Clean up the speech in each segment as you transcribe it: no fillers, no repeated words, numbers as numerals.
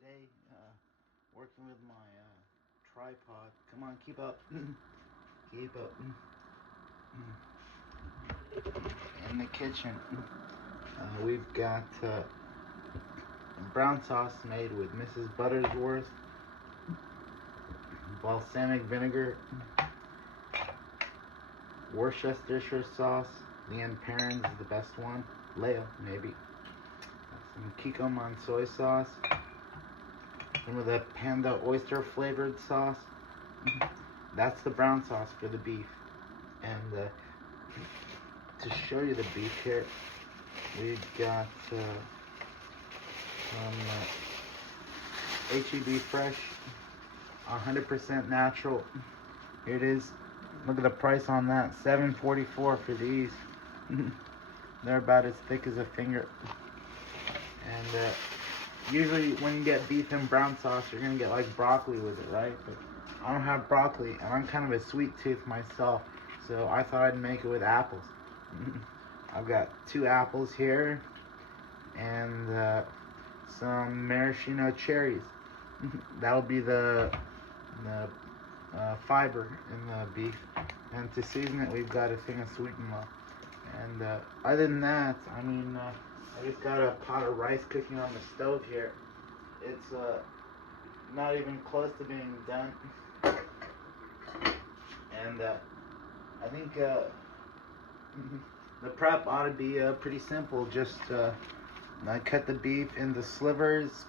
today, working with my tripod. Come on, keep up. Keep up. In the kitchen, we've got brown sauce made with Mrs. Buttersworth, balsamic vinegar, Worcestershire sauce. Leanne Perrins is the best one. Leia, maybe. Some Kikkoman soy sauce. Some of the panda oyster flavored sauce. That's the brown sauce for the beef. And to show you the beef here, we've got some HEB Fresh, 100% natural. Here it is. Look at the price on that, $7.44 for these. They're about as thick as a finger. And usually when you get beef and brown sauce, you're gonna get like broccoli with it, right? But I don't have broccoli, and I'm kind of a sweet tooth myself, so I thought I'd make it with apples. I've got 2 apples here, and some maraschino cherries. That'll be the fiber in the beef. And to season it, we've got a thing of sweet and low. And other than that, I just got a pot of rice cooking on the stove here. It's not even close to being done. And I think the prep ought to be pretty simple. Just I cut the beef into slivers,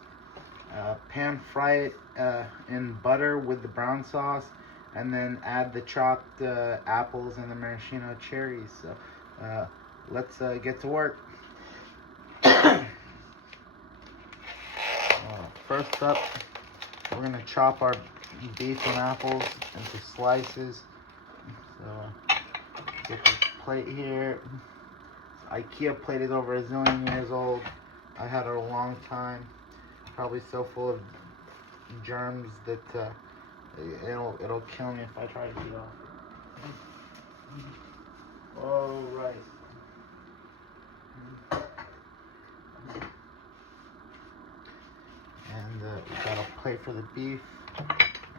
pan fry it in butter with the brown sauce, and then add the chopped apples and the maraschino cherries. So let's get to work. First up, we're going to chop our beef and apples into slices. So get this plate here. IKEA plate is over a zillion years old. I had it a long time. Probably so full of germs that it'll kill me if I try to eat off. All right. And we got a plate for the beef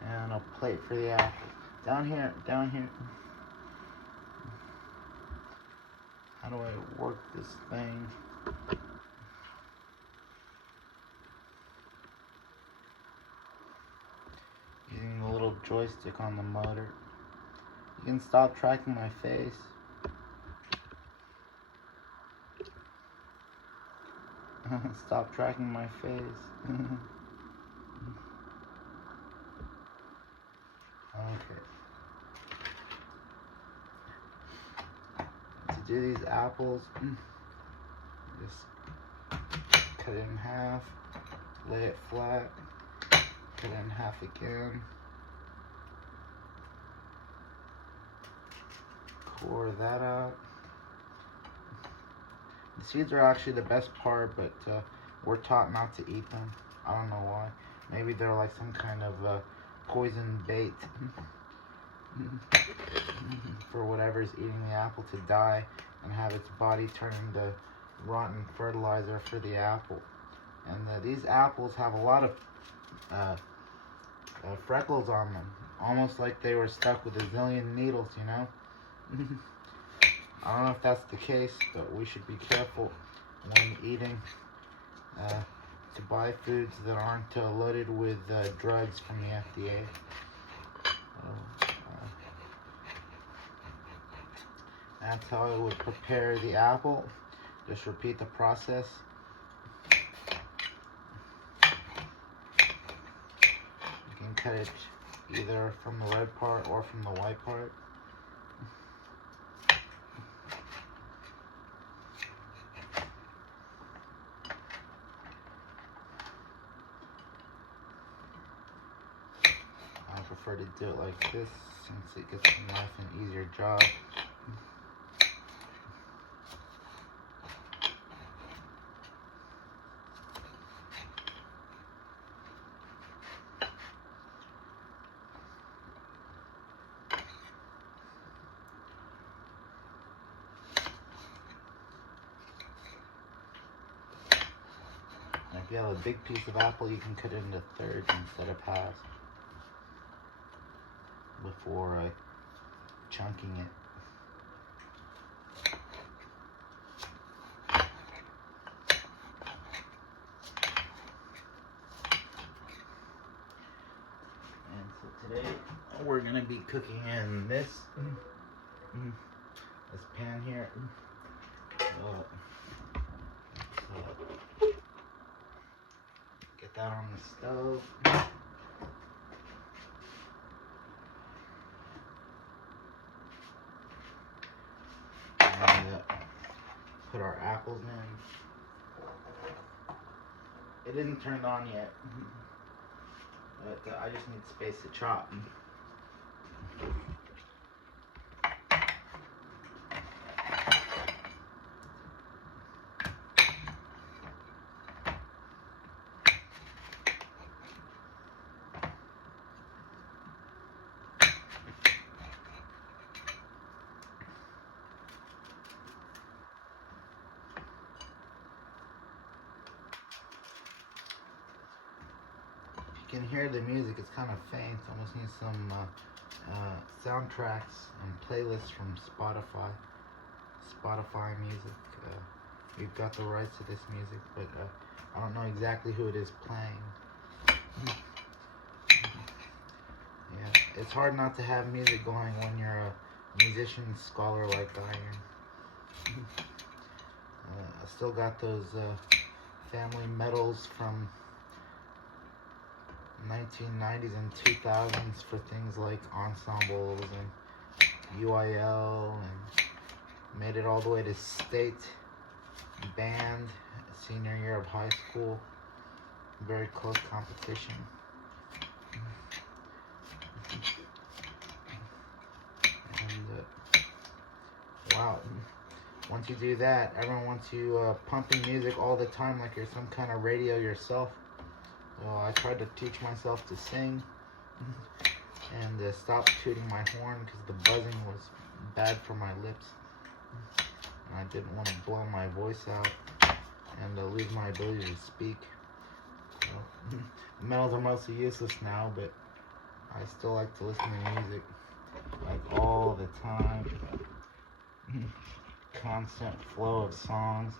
and a plate for the apple. Down here. How do I work this thing? Using the little joystick on the motor. You can stop tracking my face. Stop tracking my face. Okay. To do these apples, just cut it in half, lay it flat, cut it in half again, core that out. The seeds are actually the best part, but we're taught not to eat them. I don't know why. Maybe they're like some kind of poison bait for whatever's eating the apple to die and have its body turn into rotten fertilizer for the apple. And these apples have a lot of freckles on them, almost like they were stuck with a zillion needles, you know? I don't know if that's the case, but we should be careful when eating to buy foods that aren't loaded with drugs from the FDA. That's how I would prepare the apple. Just repeat the process. You can cut it either from the red part or from the white part. I prefer to do it like this since it gets a nice and easier job. If you have a big piece of apple, you can cut it into thirds instead of halves before chunking it. And so today we're gonna be cooking in this pan here. Get that on the stove. And put our apples in. It isn't turned on yet, but I just need space to chop. You can hear the music, it's kind of faint. I almost need some soundtracks and playlists from Spotify music. We've got the rights to this music, but I don't know exactly who it is playing. Yeah, it's hard not to have music going when you're a musician scholar like I am. I still got those family medals from 1990s and 2000s for things like ensembles and UIL, and made it all the way to state band senior year of high school. Very close competition. And wow, once you do that, everyone wants you pumping music all the time like you're some kind of radio yourself. Well, I tried to teach myself to sing and stop tooting my horn because the buzzing was bad for my lips. And I didn't want to blow my voice out and lose my ability to speak. So, medals are mostly useless now, but I still like to listen to music like all the time. Constant flow of songs.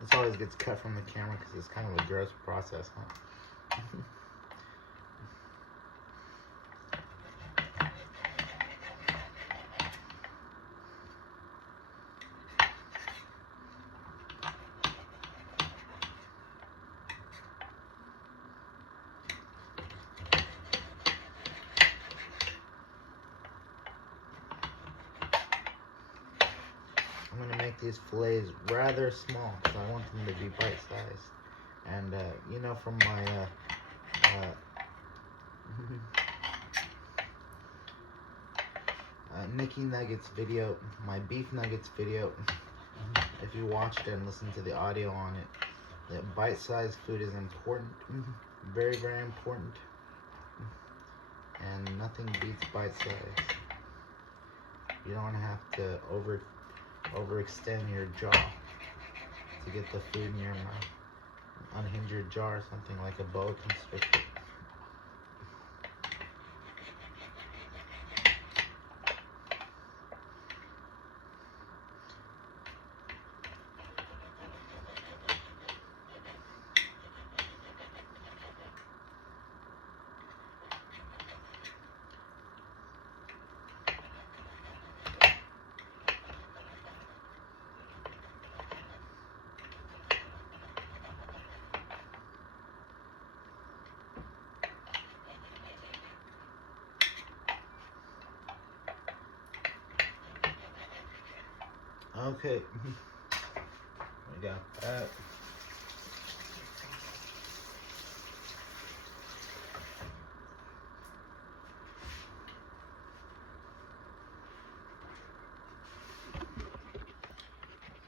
This always gets cut from the camera because it's kind of a gross process, huh? I'm going to make these fillets rather small because I want them to be bite-sized. And, you know, from my Nicky Nuggets video, my beef nuggets video, if you watched it and listened to the audio on it, that bite-sized food is important. Very, very important. And nothing beats bite-sized. You don't have to overextend your jaw to get the food in your mouth. Unhinge your jaw or something like a boa constrictor. Okay. We got that.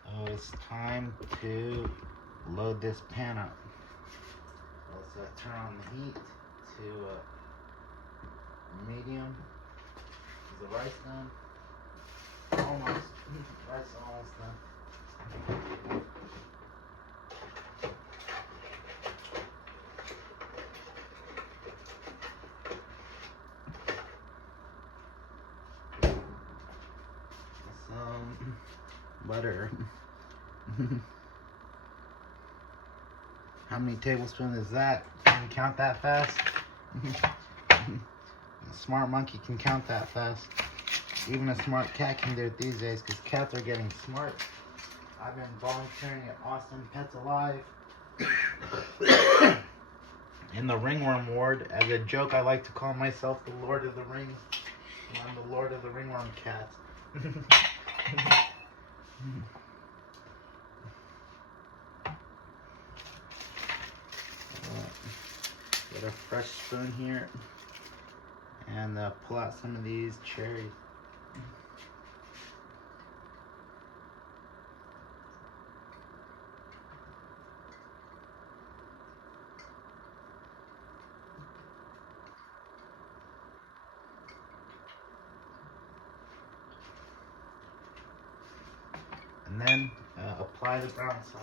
Oh, it's time to load this pan up. Let's turn on the heat to medium. Is the rice done? Almost. Rice almost done. Some butter. How many tablespoons is that? Can you count that fast? A smart monkey can count that fast. Even a smart cat can do it these days because cats are getting smart. I've been volunteering at Austin Pets Alive in the ringworm ward. As a joke, I like to call myself the Lord of the Rings. I'm the Lord of the Ringworm Cats. Get a fresh spoon here and pull out some of these cherries. And then apply the brown sauce.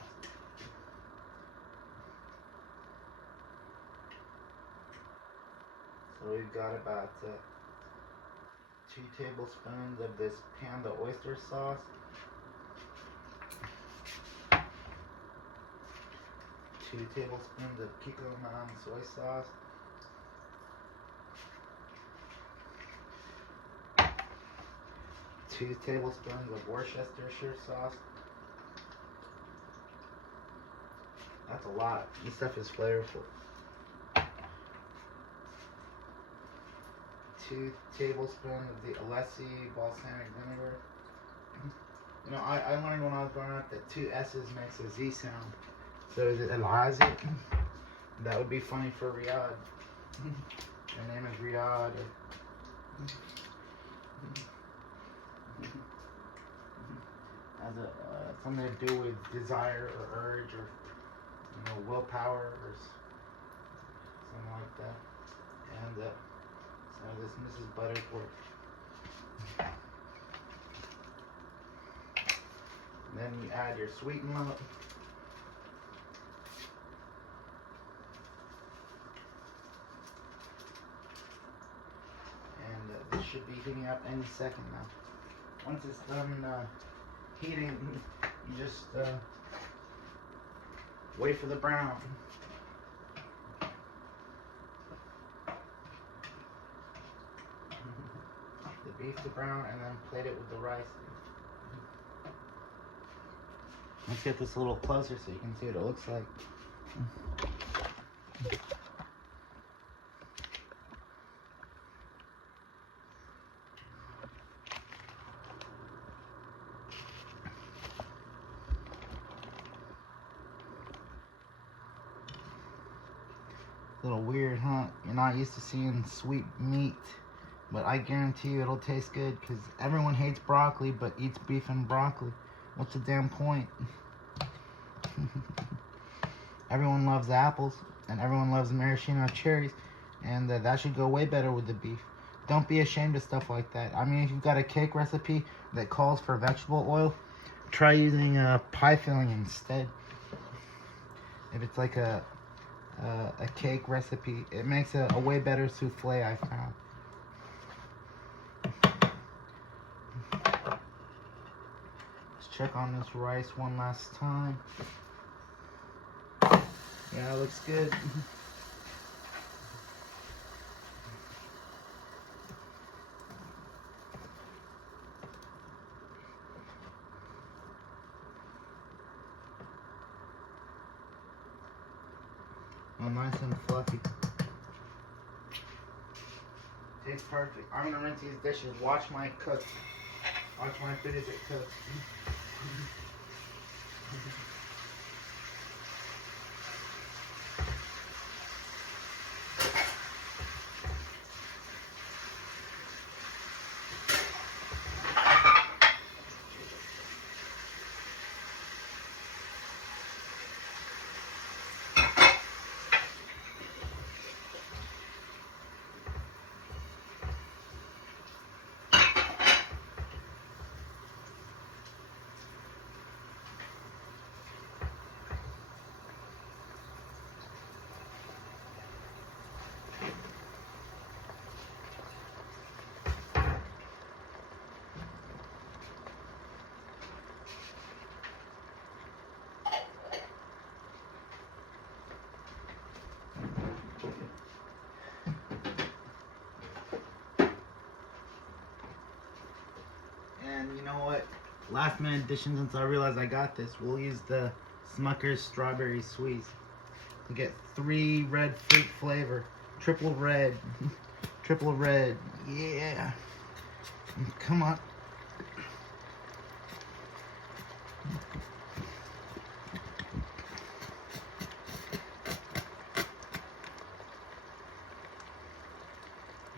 So we've got about 2 tablespoons of this Panda oyster sauce. 2 tablespoons of Kikkoman soy sauce. 2 tablespoons of Worcestershire sauce. That's a lot. This stuff is flavorful. 2 tablespoons of the Alessi balsamic vinegar. You know, I learned when I was growing up that 2 S's makes a Z sound. So is it Alessi? That would be funny for Riyadh. Your name is Riyadh. Has something to do with desire or urge or willpower or something like that. And so this Mrs. Butterworth. And then you add your sweeten up. And this should be heating up any second now. Once it's done heating, you just wait for the brown. The beef to brown and then plate it with the rice. Let's get this a little closer so you can see what it looks like. A little weird, huh? You're not used to seeing sweet meat, but I guarantee you it'll taste good because everyone hates broccoli but eats beef and broccoli. What's the damn point? Everyone loves apples and everyone loves maraschino cherries, and that should go way better with the beef. Don't be ashamed of stuff like that. I mean, if you've got a cake recipe that calls for vegetable oil, try using pie filling instead. If it's like a cake recipe, it makes a way better souffle, I found. Let's check on this rice one last time. Yeah, it looks good. Oh, nice and fluffy. Tastes perfect. I'm gonna rinse these dishes. Watch my cook. Watch my food as it cooks. And you know what? Last minute addition, since I realized I got this, we'll use the Smucker's Strawberry Squeeze. We get 3 red fruit flavor. Triple red. Triple red. Yeah. Come on.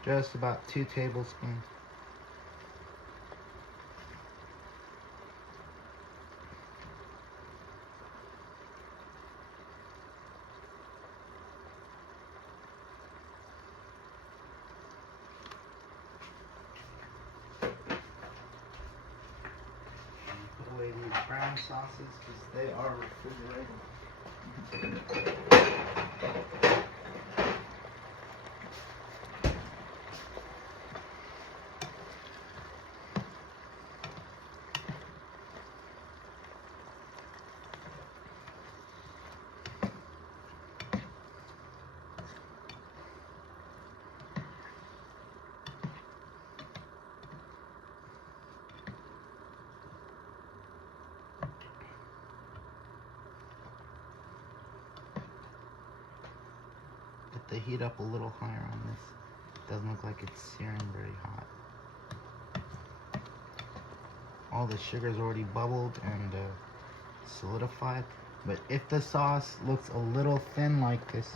Just about 2 tablespoons. Put away these brown sauces because they are refrigerated. Put the heat up a little higher on this. Doesn't look like it's searing very hot. All the sugar's already bubbled and solidified. But if the sauce looks a little thin like this,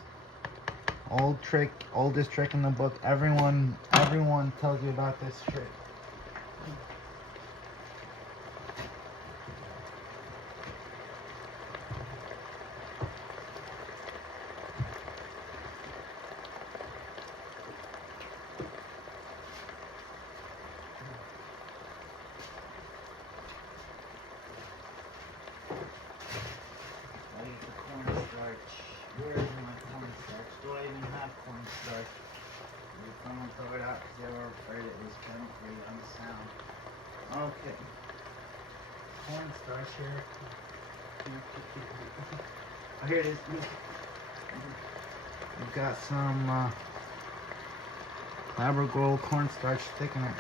oldest trick in the book, everyone tells you about this trick. Where is my cornstarch? Do I even have cornstarch? Did someone throw it out because they were afraid it was chemically unsound? Okay. Cornstarch here. Oh, here it is. We've got some Labrador cornstarch thickener.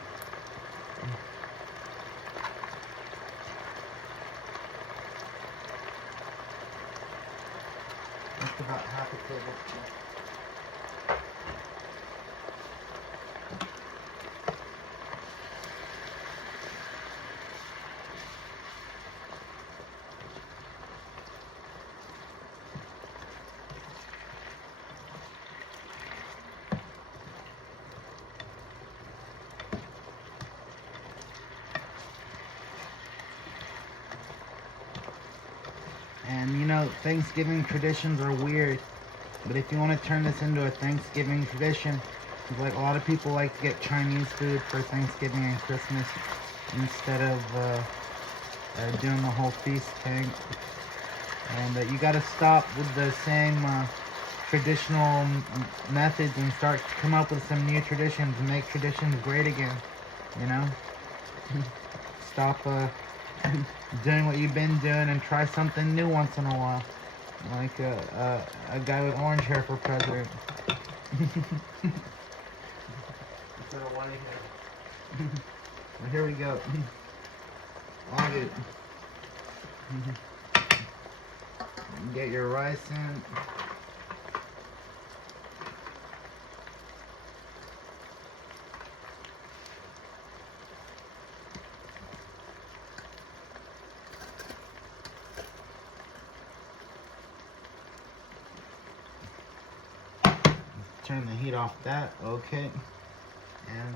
Just about half a tablespoon. And you know, Thanksgiving traditions are weird, but if you want to turn this into a Thanksgiving tradition, like a lot of people like to get Chinese food for Thanksgiving and Christmas instead of doing the whole feast thing. And you got to stop with the same traditional methods and start to come up with some new traditions and make traditions great again. You know, stop doing what you've been doing and try something new once in a while, like a guy with orange hair for president. Instead of white hair. Well, here we go. Log it. Get your rice in. turn the heat off that. Okay. And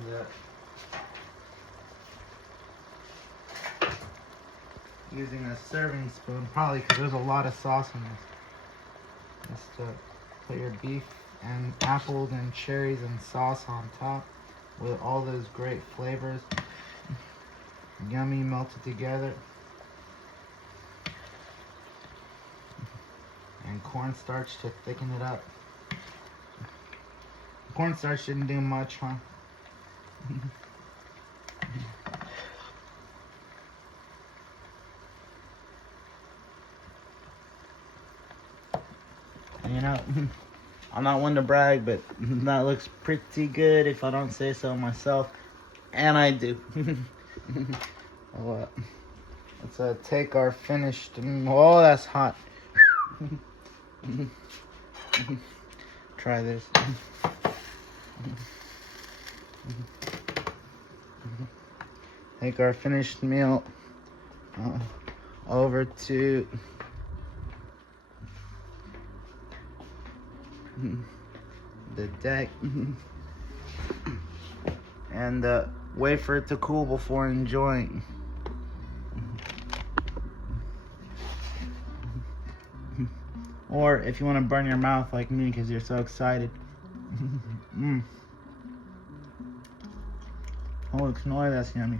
using a serving spoon, probably because there's a lot of sauce in this. Just put your beef and apples and cherries and sauce on top with all those great flavors. Yummy, melted together. And cornstarch to thicken it up. Cornstarch didn't do much, huh? You know, I'm not one to brag, but that looks pretty good if I don't say so myself. And I do. Well, let's take our finished... Oh, that's hot. Try this. Take our finished meal over to the deck and wait for it to cool before enjoying. Or if you want to burn your mouth like me because you're so excited. Holy cannoli, that's yummy.